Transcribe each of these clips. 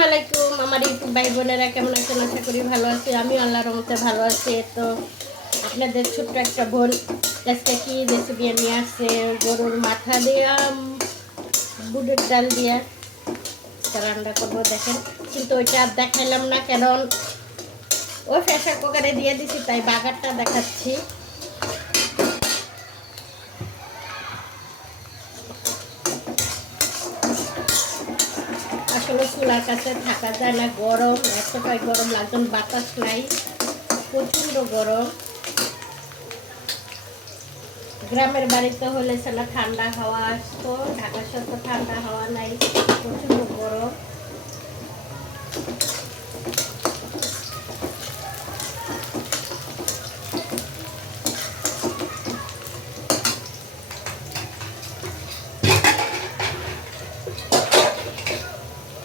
আসসালামু আলাইকুম আমার ইউটিউব ভাই বোনেরা, কেমন আছেন? আশা করি ভালো আছি। আমি আল্লাহর রহমতে ভালো আছি। তো আপনাদের ছোট্ট একটা বোন আজকে কি রেসিপি নিয়ে আসছে, গরুর মাথা দিয়া বুটের ডাল দিয়া রান্না করবো। দেখেন, কিন্তু ওইটা আর দেখাইলাম না, কারণ ওই প্রেসার কুকারে দিয়ে দিছি, তাই বাগারটা দেখাচ্ছি। আসলে চুলার কাছে থাকা যায় না, গরম, এতটাই গরম লাগছে, বাতাস নাই, প্রচণ্ড গরম। গ্রামের বাড়িতে হলে সেটা ঠান্ডা হাওয়া আসতো, ঢাকার সাথে ঠান্ডা হাওয়া নাই, প্রচণ্ড গরম।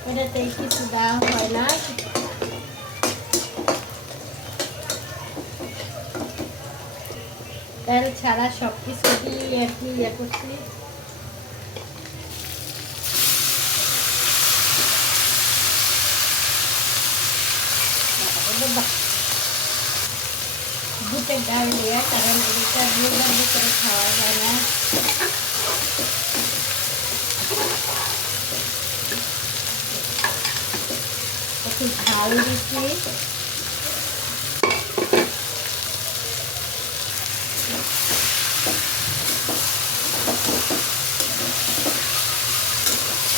এটাতে কিছু দেওয়া হয় না, তেল ছাড়া সব কিছু দিয়ে আর কি ইয়ে করছি। বুটের ডাল দিয়ে, কারণ এটা দুর্গন্ধ করে খাওয়া যায় না। একটু ঝাল দিচ্ছি,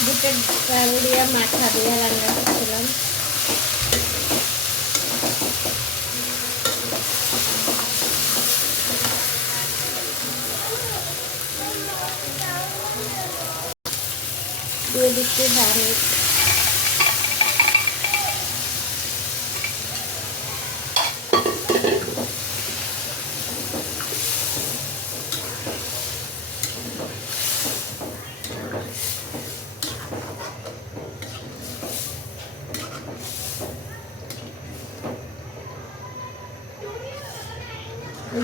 বুটের ডাল দিয়ে মাথা দিয়ে রান্না করছিলাম। দিয়ে দিচ্ছি ধারে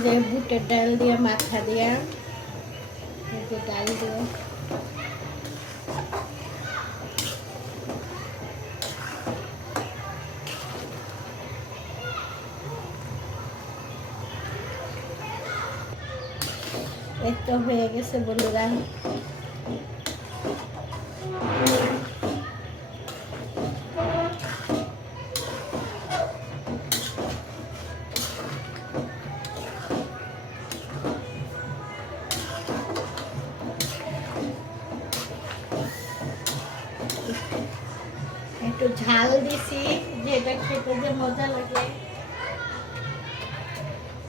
যে বুটের ডাল দিয়ে মাথা দিয়ে ডাল দিয়ে এই তো হয়ে গেছে বন্ধুরা। একটু ঝাল দিছি, যেটা খেতে যে মজা লাগে,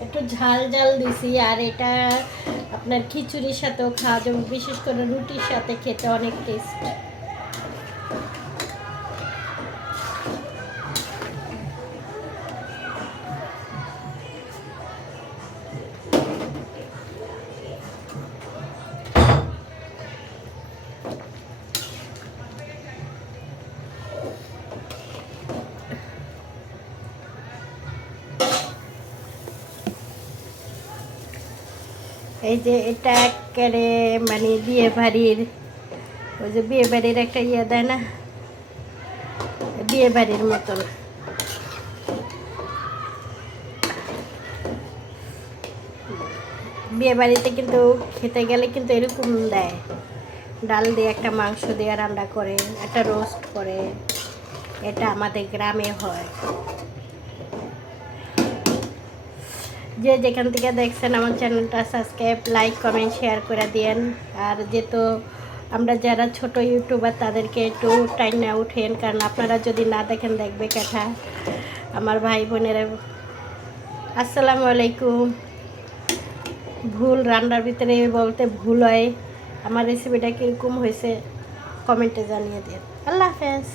একটু ঝাল ঝাল দিছি। আর এটা আপনার খিচুড়ির সাথেও খাওয়া যাবে, বিশেষ করে রুটির সাথে খেতে অনেক টেস্ট। এই যে এটা একেবারে মানে বিয়ে বাড়ির, ওই যে বিয়ে বাড়ির একটা ইয়ে দেয় না, বিয়ে বাড়ির মতন। বিয়ে বাড়িতে কিন্তু খেতে গেলে কিন্তু এরকম দেয়, ডাল দিয়ে একটা মাংস দিয়ে রান্না করে, একটা রোস্ট করে। এটা আমাদের গ্রামে হয়। যে যেখান থেকে দেখছেন আমার চ্যানেলটা সাবস্ক্রাইব, লাইক, কমেন্ট, শেয়ার করে দিয়েন। আর যেহেতু আমরা যারা ছোট ইউটিউবার তাদেরকে একটু টাইম না উঠেন, কারণ আপনারা যদি না দেখেন দেখবে কাঠা আমার ভাই বোনেরা। আসসালামু আলাইকুম। ভুল রান্নার ভিতরে বলতে ভুল হয়, আমার রেসিপিটা কীরকম হয়েছে কমেন্টে জানিয়ে দিন। আল্লাহ হাফেজ।